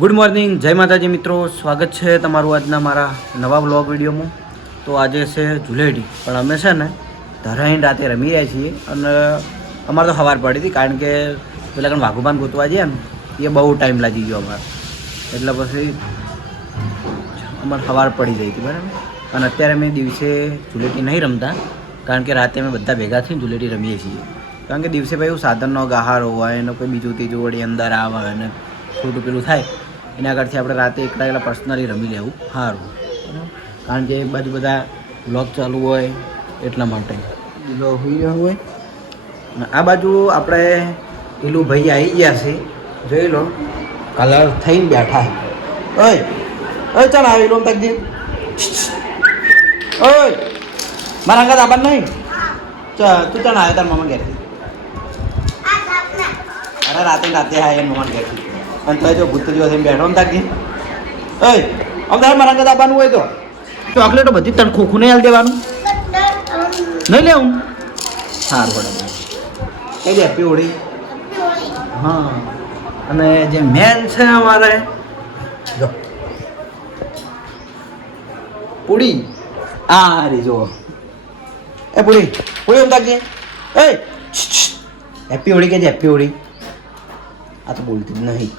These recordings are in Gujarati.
ગુડ મોર્નિંગ, જય માતાજી મિત્રો. સ્વાગત છે તમારું આજના મારા નવા બ્લોગ વિડીયોમાં. તો આજે છે ધૂળેટી, પણ અમે છે ને ધરાઈને રાતે રમી રહ્યા છીએ અને અમારે તો સવાર પડી હતી, કારણ કે પેલા કંઈ વાઘુબાન ગોતવા જઈએ ને એ બહુ ટાઈમ લાગી ગયો અમારે, એટલે પછી અમારે સવાર પડી ગઈ હતી, બરાબર. અને અત્યારે અમે દિવસે ધૂળેટી નહીં રમતા, કારણ કે રાતે અમે બધા ભેગા થઈને ધૂળેટી રમીએ છીએ. કારણ કે દિવસે ભાઈ એવું સાધનનો ગહારો હોય એનો કોઈ બીજું ત્રીજું વળી અંદર આવે અને ખોટું પેલું થાય, એના કરતાં આપણે રાતે એકલા પર્સનલી રમી લેવું સારું, કારણ કે એ બાજુ બધા બ્લોગ ચાલુ હોય એટલા માટે પેલો હોઈ રહ્યો હોય. આ બાજુ આપણે પેલું ભાઈ આવી ગયા છે, જોઈ લો કલર થઈને બેઠા. ઓય ઓય ચાલ આવી લો તક દે. ઓય મારા અંગત આબાદ નહીં. તું ચાલ આવ્યો તાર મામા ઘેરથી. અરે રાતે હા એ મામા ઘેરથી. અને તો જો ભૂત દિવસ એમ બેઠો ને તાકી. ઓય આમ તારે મારા અંગત આવવાનું હોય તો ચોકલેટો બધી તને ખોખું નહીં હાલ દેવાનું, નહીં લેવું. સારું બરાબર કઈ દે પીવડી. હા, અને જે મેન છે અમારે જો પૂડી. આ રી જો એ પૂડી પૂડી એમ તાકજે. એ હેપી હોળી કે છે હેપી હોળી. આ તો બોલતી જ નહીં,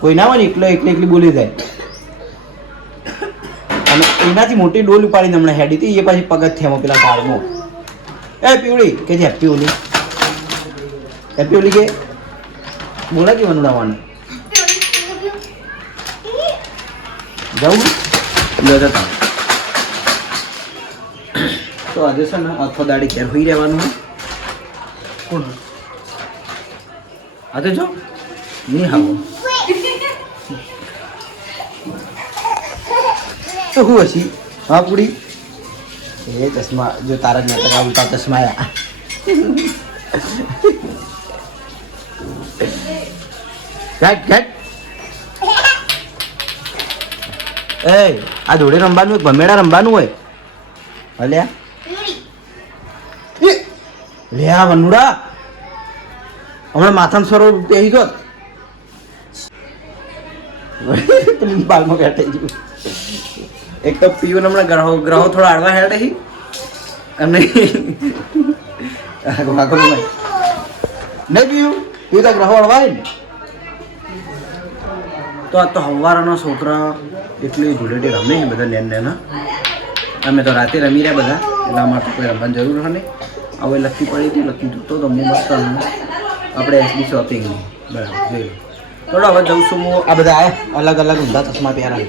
કોઈ ના હોય ને એકલી બોલી જાય. અને એનાથી મોટી ડોલ ઉપાડીને હમણાં હેડી હતી, એ પાછી પગથિયામાં પેલા કાળમાં. એ પીવડી કે છે હેપી હોળી. હેપી હોળી કે બોલા કે વનડાવાનું જવું લે જતા. તો આજે છે ને આખો દાડી ઘેર હોઈ રહેવાનું. કોણ આજે જો નહીં આવો તો હું હશી. હા પૂડી એ ચશ્મા જો તારા જ નાટક આવતા ચશ્મા આયા. એ આ જોડે રમવાનું હોય, ભમેડા રમવાનું હોય. હલ્યા લે આ વનુડા હમણાં માથામાં સરો પહેરી ગયો. બાલમાં બેઠા ગયું. એક તો પીવું હમણાં ગ્રહો થોડા આડવા હેઠ હી અને નહીં પીવું તો ગ્રહો અડવાય ને. તો આ તો હવારાના છોકરા એટલી ધૂળેટી રમે ને બધા નેન નેના. અમે તો રાતે રમી રહ્યા બધા, એટલે અમારે તો કોઈ રમવાની જરૂર નથી. હવે લખી પડી હતી, લખી તો હું મસ્ત આપણે એસબી શોપિંગની બરાબર જોઈ લો. થોડો હવે જઉં છું હું. આ બધા આવ્યા અલગ અલગ ઊંધા ચશ્મા પહેરા,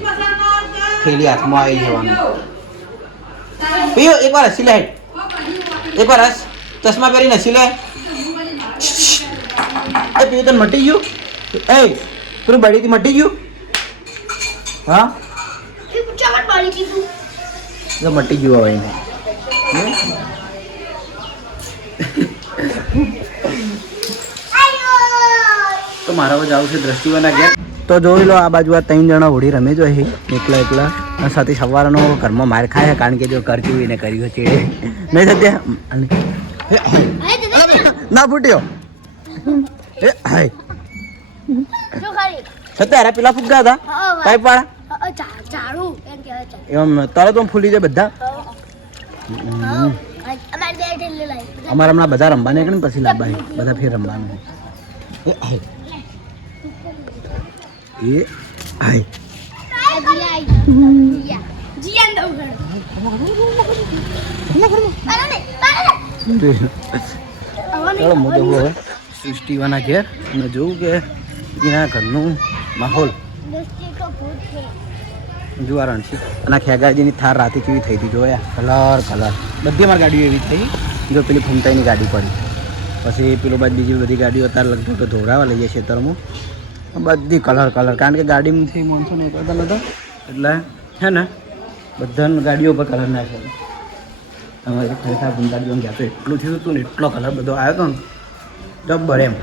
થેલી હાથમાં આવી જવાનું. પીઓ એકવાર હસી લે, એકવાર હસ. ચશ્મા પહેરીને હસી લે. એ પીઓ તને મટી ગયું. એ તું બળીથી મટી ગયું. હા મટી ગયું હવે એને. તો મારા હવે જાવ છે દ્રષ્ટિવાના ઘેર. તો જોઈ લો આ બાજુ આ 3 જણા હોળી રમે જો છે એકલા અને સાથે સવારનો ઘરમાં માર ખાય, કારણ કે જો ઘર કેવી ને કર્યું છે નહીં સત્યા ના ફૂટ્યો. સત્યા પેલા ફૂગતા હતા પાઇપ વાળા એમ તરત ફૂલી જાય બધા. અમારે હમણાં બધા રમવાને કે પછી લાવવાની બધા ફેર રમવાનું. એ હાય ચાલો હું જવું હવે સૃષ્ટિવાના ઘેર અને જોઉં કે એના ઘરનું માહોલ જોવાનું છે. અને ખેગાજીની થાર રાતે કેવી થઈ હતી જોયા, કલર બધી અમારી ગાડીઓ એવી થઈ. જો પેલી ફૂમતાઈની ગાડી પડી, પછી પેલો બાદ બીજી બધી ગાડીઓ અત્યારે લગભગ ધોરાવા લઈએ ખેતરમાં બધી કલર, કારણ કે ગાડીમાંથી માણસો નહીં કરતા નતા એટલે હે ને બધા ગાડીઓ પર કલર નાખે. અમારે ખરેખર ગુંદાડીઓ ગયા તો એટલું થયું હતું ને, એટલો કલર બધો આવ્યો હતો ને જબ્બર એમ.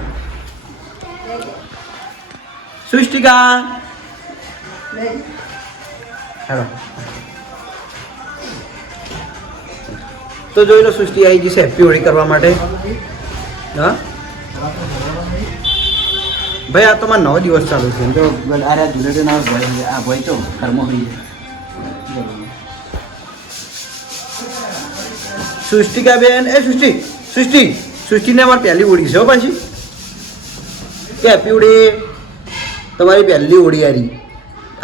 સૃષ્ટિકા હેલો. તો જોઈ લો સૃષ્ટિ આવી ગઈ છે હેપી હોળી કરવા માટે. હા ભાઈ આ તો મારો 9 દિવસ ચાલુ છે એમ તો અરે ધૂળેટી ના ભાઈ આ ભાઈ તો કર્મ હોય સૃષ્ટિકા બેન એ સૃષ્ટિને અમારી પહેલી ઓળી છે હો પાછી કે હેપી ઓળી તમારી પહેલી ઓળી આરી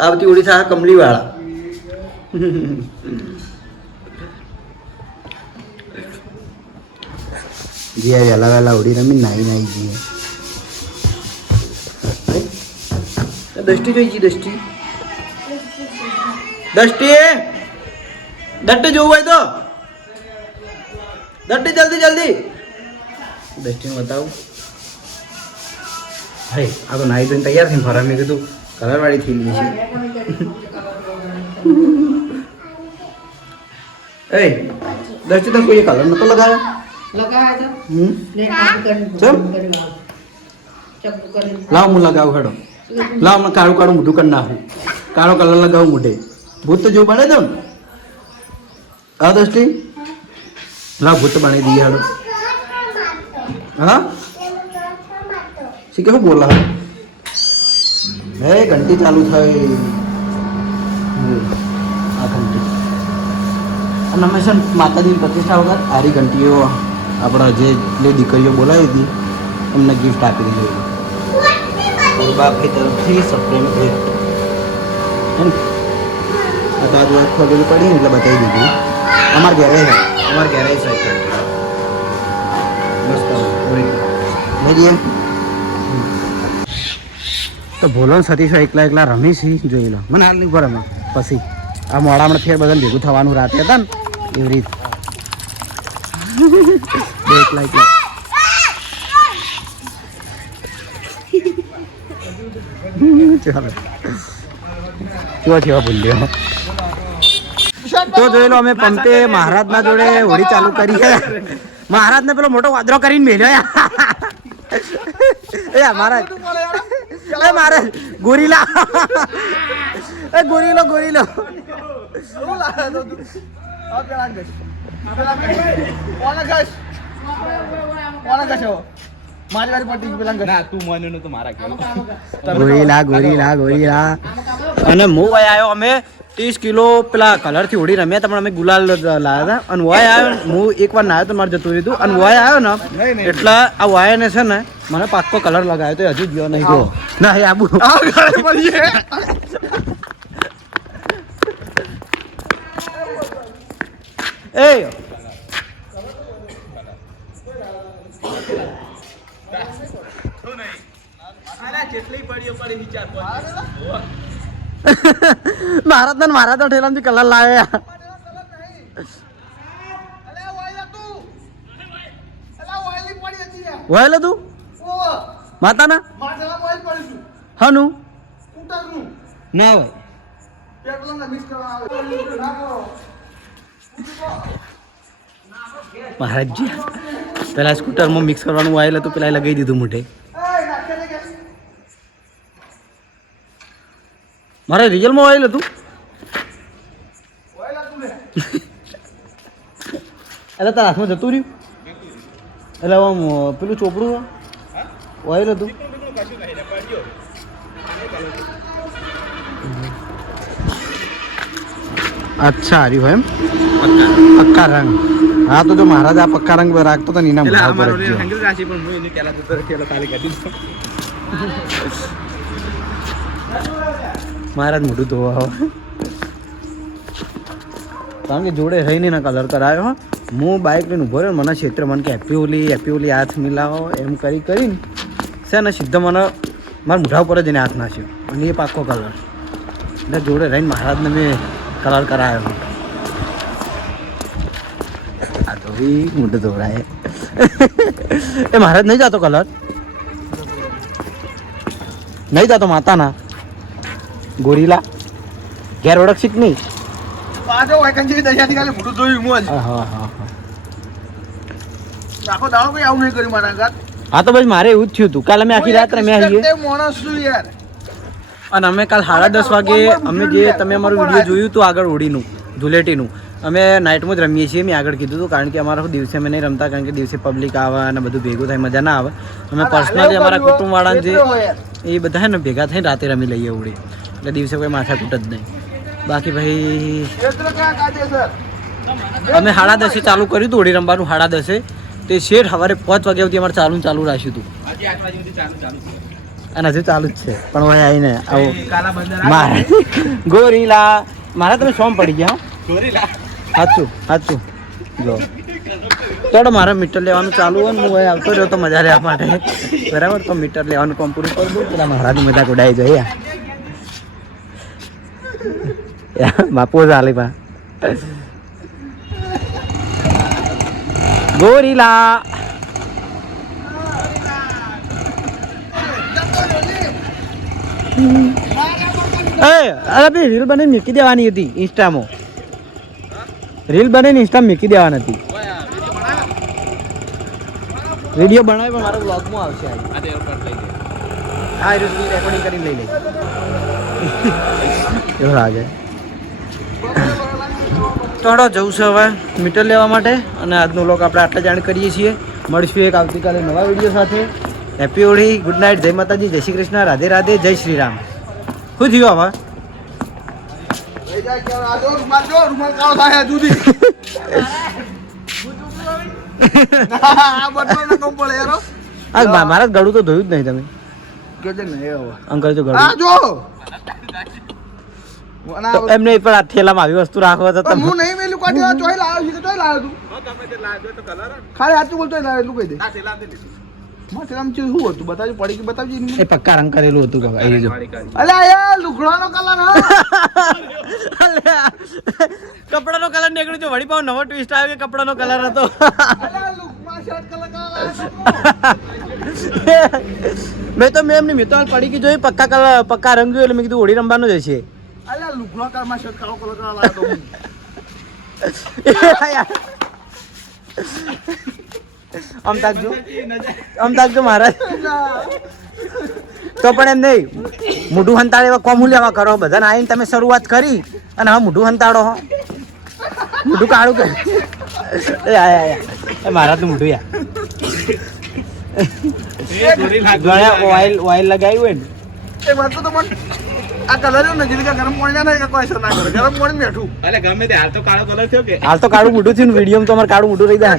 આવતી ઓળી થાય કમલીવાળા જીયા વહેલા વહેલા ઓળી રમી નાઈ જઈએ દષ્ટિ જોઈ જી દષ્ટિ જોવું હોય તો દટ્ટી જલ્દી દષ્ટિને બતાવું હે આ તો નાઈ ધોઈને તૈયાર થઈને ફરા મેં કીધું કલરવાળી થઈ ગઈ છે એ દષ્ટિ તો કોઈ કલર નતો લગાવ્યો લાવ હું લગાવું હેડો લાવ મને કાળું કાળું મોઢું કરી નાખું કાળો કલર લગાવું મોઢે ભૂત તો જેવું બને તો ને આ દષ્ટિ લાવ ભૂત બનાવી દઈએ હેડો હા શીખે શું બોલા હે ઘંટી ચાલુ થઈ આ ઘંટી અને અમે છે માતાજીની પ્રતિષ્ઠા વગર આરી ઘંટીઓ આપણા જે દીકરીઓ બોલાવી હતી એમને ગિફ્ટ આપી દીધી બાપી તરફથી સપ્રેમ ગિફ્ટ આ તો આજુ ખોલેલી પડી ને એટલે બતાવી દીધી અમારા ઘરે સાયકલ મસ્ત તો ભોલો સતીશો એકલા રમી છી જોઈ લો મને હાલ નહીં પર એમાં પછી આ મોડામાં ફેર બધાને ભેગું થવાનું રાતે હતા ને એવી રીત એકલા ચાલો કેવો થયો ભૂલ્યો તો જોઈ લો અમે પંતે મહારાજના જોડે હોળી ચાલુ કરી છે મહારાજને પેલો મોટો વાદરો કરીને મેલ્યો મહારાજ મહારાજ ગોરીલા ગોરીલો ગોરીલા અને હું ભાઈ આવ્યો અમે 30 કિલો પેલા કલર થી હોળી રમ્યા હતા પણ અમે ગુલાલ લાવ્યા હતા અને વાય આવ્યો હું એકવાર નાયો તો મારે જતું રહ્યું અને વાય આવ્યો ને એટલે આ વાય ને છે ને મને પાક્કો કલર લગાવ્યો તો હજુ ગયો નહીં ગયો ના આબુ એ મહારાજ ઠેલામાંથી કલર લાવ્યા વાયલ તું માતાના હનું ના હોય મહારાજજી પેલા સ્કૂટરમાં મિક્સ કરવાનું વાયલ હતું પેલા લગાવી દીધું મોઢે મારે રિયલમાં વાયલ હતું એટલે તારા હાથમાં જતું રહ્યું એટલે આમ પેલું ચોપડું વાયલ હતું અચ્છા હાર્યું એમ પક્કા રંગ હા તો જો મહારાજ આ પક્કા રંગ રાખતો તો એના મહારાજ મોઢું ધોવા કારણ કે જોડે રહીને ના કલર કરાયો હું બાઇક લઈને ઉભો રહ્યો મને ક્ષેત્ર મને કે હેપી ઓલી હાથ મિલાવો એમ કરીને છે ને સીધો મને મારા મોઢા ઉપર જ એને હાથ નાખ્યો અને એ પાક્કો કલર એટલે જોડે રહીને મહારાજને મેં કલર કરાયો આ તો બી મોઢું ધોવડાય એ મહારાજ નહીં જતો કલર નહીં જતો માતાના ગોરીલા ઘેર ઓળખશી જ નહીં હા તો બસ મારે એવું જ થયું હતું કાલે અમે આખી રાત રમ્યા છીએ અને અમે કાલ 10:30 વાગે અમે જે તમે અમારું વિડીયો જોયું હતું આગળ હોળીનું ધૂળેટીનું અમે નાઇટમાં જ રમીએ છીએ. મેં આગળ કીધું હતું કારણ કે અમારા દિવસે અમે નહીં રમતા કારણ કે દિવસે પબ્લિક આવે અને બધું ભેગું થાય મજા ના આવે. અમે પર્સનલી અમારા કુટુંબવાળા જે એ બધા ને ભેગા થઈને રાતે રમી લઈએ ઉડી એટલે દિવસે કોઈ માથાકૂટ જ નહીં. બાકી ભાઈ અમે 10:30 ચાલુ કર્યું હતું હોળી રમવાનું 10:30 તે શેઠ સવારે 5 વાગ્યા સુધી અમારે ચાલુ રાખ્યું હતું અને હજુ ચાલુ જ છે. પણ હવે આવીને આવો મારે ગોરીલા મારા તમે સોમ પડી ગયા ગોરીલા સાચું જો થોડો મારે મીટર લેવાનું ચાલુ હોય ને હું હવે આવતો રહ્યો તો મજા લેવા માટે બરાબર. તો મીટર લેવાનું કામ પૂરું કરી દઉં પેલા મારાની મજાક ઉડાઈ જાય બાપુ ચાલે પા ગોરીલા અરે ભાઈ રીલ બને મૂકી દેવાની હતી ઇન્સ્ટામાં. રીલ બને ઇન્સ્ટામાં મૂકી દેવાની હતી. વિડીયો બનાવે પણ મારા બ્લોગમાં આવશે. હા રેકોર્ડિંગ કરીને લઈ લઈ એવું લાગે. થોડો જવું છે હવે મીટર લેવા માટે અને આજનો વ્લોગ આપણે આટલા જાણ કરીએ છીએ. મળીશું એક આવતીકાલે નવા વિડીયો સાથે. હેપી હોળી, ગુડ નાઇટ, જય માતાજી, જય શ્રી કૃષ્ણ, રાધે રાધે, જય શ્રી રામ. શું થયું હવે મારા ગળું તો ધોયું જ નહીં તમે અંકલ જો ગળું એમને પણ આ થેલામાં આવી વસ્તુ રાખો તો તમે હું નહીં મેલું કાઢ્યો ચોઈ લાવ્યો છે ચોઈ લાવ્યો તું તમે તે લાવ્યો તો કલર ખાલી સાચું બોલતો લાવ્યો એટલું કહી દે આ થેલા દે માં થેલામાં શું હતું બતાવજો પડી કે બતાવજો એ પક્કા રંગ કરેલું હતું કાકા એ જો અલે આ લુગડાનો કલર હા અલે કપડાનો કલર નીકળ્યો જો વળી પાવ નવો ટ્વિસ્ટ આવ્યો કે કપડાનો કલર હતો અલે લુગમાં શર્ટ કલર મેં તો પડી કે જોઈ પક્કા રંગ જોયો એટલે મેં કીધું હોળી રમવાનો જ હશે. અલ્યા લુગડા કારમાં શર્ટ કાળો કલર લાવ્યો તો આમ તાકજો મહારાજ તો પણ એમ નહીં મોઢું હંતાડે એવા કોમ લેવા કરો બધાને આવીને તમે શરૂઆત કરી અને હા મોઢું હંતાડો હો મોઢું કાળું કરે મહારાજ નું મોઢું યાર ઓઇલ લગાવ્યું હોય ને એ વાત તો આ કલર ને જીલકા ગરમ પાણી ના થાય કોઈ અસર ના કરે ગરમ પાણી મેઠું અલે ગમે તે હાલ તો કાળો કલર થયો કે હાલ તો કાળું મોઢું થયું વિડિયો તો અમાર કાળું મોઢું રહી જાય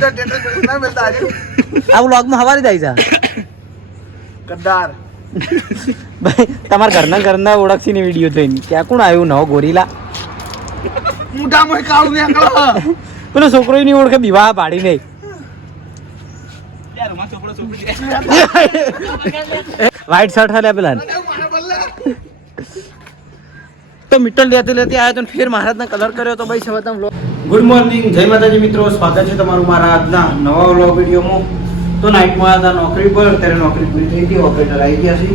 ના મળતા આજે આ વ્લોગ માં હવારી જાય છે કદ્દાર ભાઈ તમાર ઘરના ઓળખસી ની વિડિયો જોઈને ક્યાં કોણ આવ્યું નવો ગોરીલા મોઢા મોય કાળું ને આકળો પેલો છોકરો ની ઓળખે વિવાહ પાડી નહીં યાર માં છોકરો છોકરી વ્હાઈટ શર્ટ હલે પેલા તો મીટર લેતે આવ્યો તો ફેર મહારાજના કલર કર્યો તો ભાઈ સવાતમ વ્લોગ. ગુડ મોર્નિંગ, જય માતાજી મિત્રો, સ્વાગત છે તમારું મારા આજના નવા વ્લોગ વિડીયોમાં. તો નાઇટમાં હતા નોકરી પર, અત્યારે નોકરી પૂરી થઈ ગઈ, ઓપરેટર આવી ગયા છે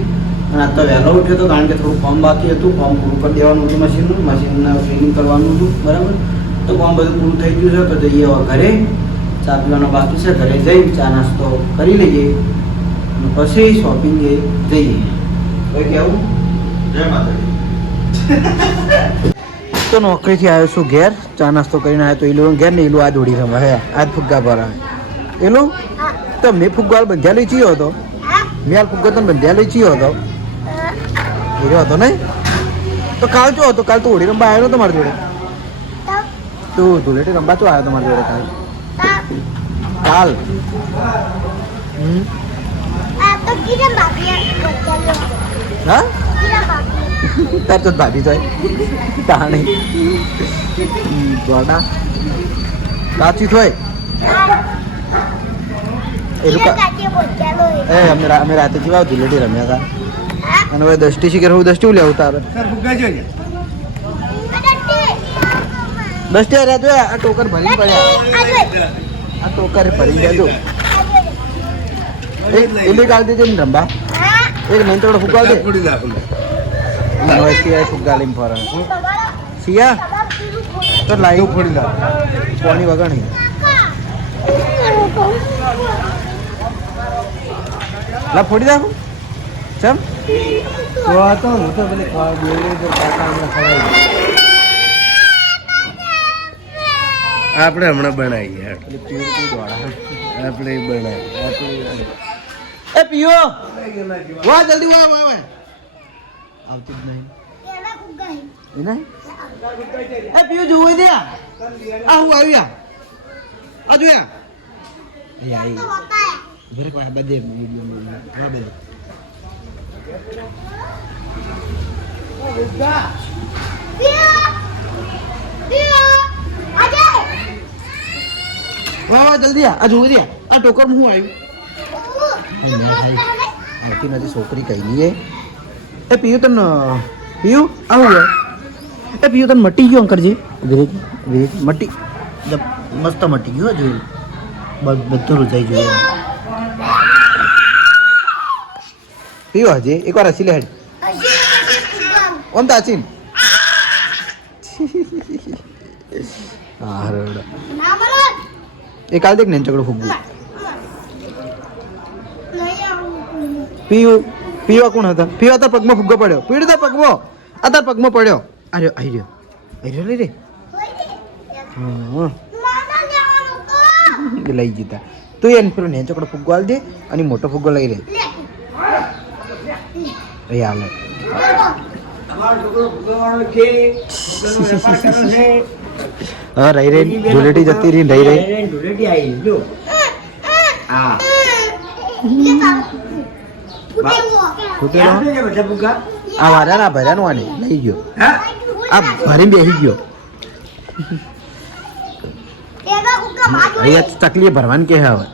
અને આજ તો વહેલો ઉઠ્યો હતો કારણ કે થોડું ફોર્મ બાકી હતું. ફોર્મ પૂરું કરી દેવાનું હતું મશીનના ટ્રેનિંગ કરવાનું હતું બરાબર. તો ફોર્મ બધું પૂરું થઈ ગયું છે તો જઈએ હવે ઘરે. ચા પીવાનો બાકી છે, ઘરે જઈ ચા નાસ્તો કરી લઈએ અને પછી શોપિંગે જઈએ. કોઈ કહેવું? જય માતાજી. તો નોકરીથી આવ્યો છું ઘેર, ચા નાસ્તો કરીને આવ્યો તો એલું ઘેર ને એલું આ દોડી રમવા હે આજ ફુગ્ગા પર એલું તો મેં ફુગ્ગા બંધ્યા લઈ ચીયો હતો મેં હાલ ફુગ્ગા તો બંધ્યા લઈ ચીયો હતો એરો હતો નહીં તો કાલ જો હતો કાલ તો હોળી રમવા આવ્યો નતો મારી જોડે તું ધૂળેટી રમવા તો આવ્યો તમારી જોડે કાલ હા તાર તો ભાભી થાય તાણી ગોડા કાચી થાય એ લોકો અમે રાતે જેવા ધૂળેટી રમ્યા હતા અને હવે દસ્ટી શીખર હું દસ્ટી લેવું તારે દસ્ટી રહ્યા જો આ ટોકર ભરી પડ્યા આ ટોકર ભરી ગયા જો એલી કાલ દેજે ને રંબા એક નહીં થોડો ફૂગા દે સિયા ફુગ્ગા લઈને ફરે સિયા તો લાઈવ ફોડી લા પાણી વગણી લા ફોડી દાખું ચમ તો આ તો હું તો પેલી બોલી તો કાકા હમણાં ખરાઈ આપણે હમણાં બનાવીએ એટલે પીવું તું દોડા આપણે બનાવીએ આપણે એ પીઓ વાહ જલ્દી વાહ વાહ વાહ આવતી જ નહીં એના એ પીઓ જોઈ દે આ હું આવ્યા આ જોયા એ આઈ ઘરે કોઈ બધે વિડિયો હા બધે વાહ જલ્દી આ જોઈ દે આ ટોકર હું આવ્યું આવતી નથી છોકરી કઈ નહીં એ પીયું તને પીયું આવું એ પીયું તને મટી ગયો અંકરજી મટી મસ્ત મટી ગયો જોયું બધું રૂજાઈ જોયું પીવો હજી એકવાર હસી લે હેડ ઓમ તાચીન હા રડ એ કાલ દેખ ને ચકડો ફૂગવું પીયું પીવા કોણ હતા પીવા તાર પગમાં ફુગ્ગો પડ્યો પીડ્યો તાર પગમાં આ તાર પગમાં પડ્યો આર્યો આઈ રે લઈ જતા તું એને પેલો ને ચોકડો ફુગ્ગો આલ દે અને મોટો ફુગ્ગો લઈ રે એ હાલે હા રહી રે ધૂળેટી જતી રહી રહી હા આ વારા ના ભર્યાનું આને લઈ ગયો આ ભરીને બેસી ગયો અહીંયા તકલીફ ભરવાની કે હવે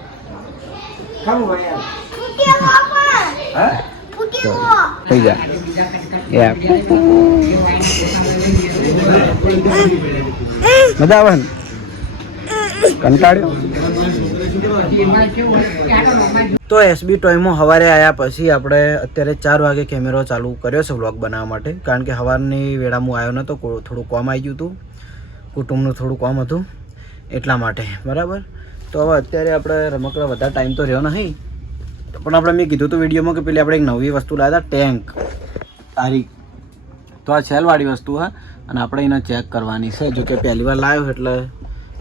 થઈ જાય મજા આવે ને કંટાળ્યો તો એસબી ટોયમાં સવારે આવ્યા પછી આપણે અત્યારે 4 વાગે કેમેરો ચાલુ કર્યો છે વ્લોગ બનાવવા માટે કારણ કે સવારની વેળામાં આવ્યો નહોતો થોડું કોમ આવી ગયું હતું કુટુંબનું થોડું કોમ હતું એટલા માટે બરાબર તો હવે અત્યારે આપણે રમકડા વધારે ટાઈમ તો રહ્યો નહીં પણ આપણે મેં કીધું હતું વિડીયોમાં કે પેલી આપણે એક નવી વસ્તુ લાવ્યા હતા ટેન્ક તારીખ તો આ સેલવાળી વસ્તુ હા અને આપણે એને ચેક કરવાની છે જો કે પહેલી વાર લાવ્યો એટલે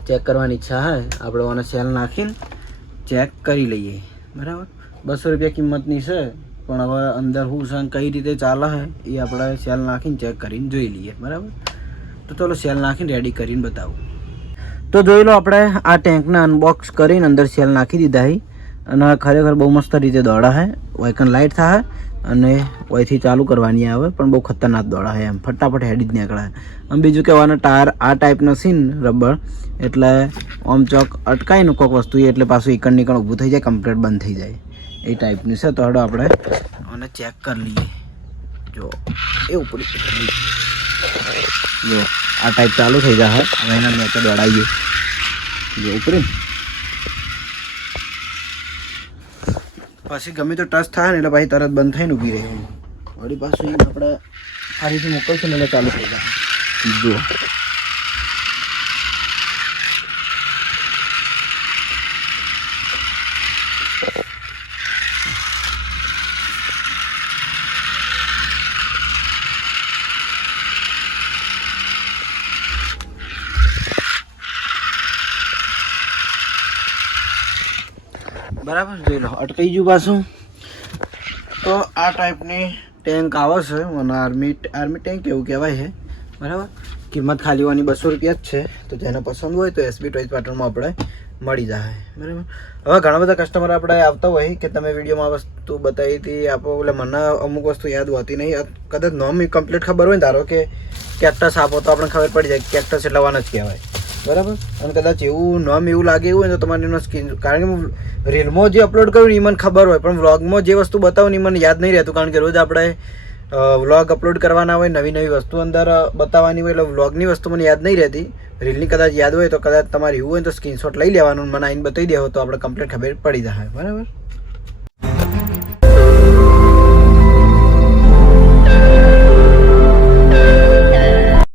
ચેક કરવાની ઈચ્છા હે આપણે એને સેલ નાખીને ચેક કરી લઈએ બરાબર 200 રૂપિયા કિંમતની છે પણ હવે અંદર શું છે કઈ રીતે ચાલે છે એ આપણે સેલ નાખીને ચેક કરીને જોઈ લઈએ બરાબર તો ચલો સેલ નાખીને રેડી કરીને બતાવું તો જોઈ લો આપણે આ ટેન્કને અનબોક્સ કરીને અંદર સેલ નાખી દીધા છે અને ખરેખર બહુ મસ્ત રીતે દોડા છે વાયકન લાઇટ થાય અને ઓયથી ચાલુ કરવાની આવે પણ બહુ ખતરનાક દોડા છે એમ ફટાફટ હેડી જ નીકળે આમ બીજું કહેવાનું ટાયર આ ટાઈપનો સીન રબર એટલે આમ ચોક અટકાઈને કોઈક વસ્તુ એટલે પાછું એકણ નીકળ ઊભું થઈ જાય કમ્પ્લીટ બંધ થઈ જાય એ ટાઈપનું છે તો હડો આપણે અને ચેક કરી લઈએ જો એ ઉપર જો આ ટાઈપ ચાલુ થઈ જાય હવે એના મેચ દોડાવીએ જો ઉપર પછી ગમે તો ટચ થાય ને એટલે પછી તરત બંધ થઈને ઊભી રહે વળી પાછું આપણે ફરીથી મોકલશું ને એટલે ચાલુ થઈ જાય જુઓ બરાબર જોઈ લો અટકાઈ ગયું પાછું તો આ ટાઈપની ટેન્ક આવે છે અને આર્મી ટેન્ક એવું કહેવાય છે બરાબર કિંમત ખાલી હોવાની 200 રૂપિયા જ છે તો જેને પસંદ હોય તો એસબી ટોયઝ પાટણમાં આપણે મળી જાય બરાબર હવે ઘણા બધા કસ્ટમર આપણે આવતા હોય કે તમે વિડીયોમાં વસ્તુ બતાવી હતી આપો એટલે મને અમુક વસ્તુ યાદ હોતી નહીં કદાચ નોમ કમ્પ્લીટ ખબર હોય ને ધારો કે કેક્ટસ આપો તો આપણે ખબર પડી જાય કેક્ટસ એટલે વાન જ કહેવાય બરાબર અને કદાચ એવું નામ એવું લાગે એવું હોય તો તમારે એનો સ્કીન કારણ કે હું રીલમાં જે અપલોડ કરું એ મને ખબર હોય પણ વ્લોગમાં જે વસ્તુ બતાવું ને એ મને યાદ નહીં રહેતું કારણ કે રોજ આપણે વ્લોગ અપલોડ કરવાના હોય નવી નવી વસ્તુ અંદર બતાવવાની હોય એટલે વ્લોગની વસ્તુ મને યાદ નહીં રહેતી રીલની કદાચ યાદ હોય તો કદાચ તમારે એવું હોય તો સ્ક્રીનશોટ લઈ લેવાનું મને આઈને બતાવી દેવો તો આપણે કમ્પ્લીટ ખબર પડી જાય બરાબર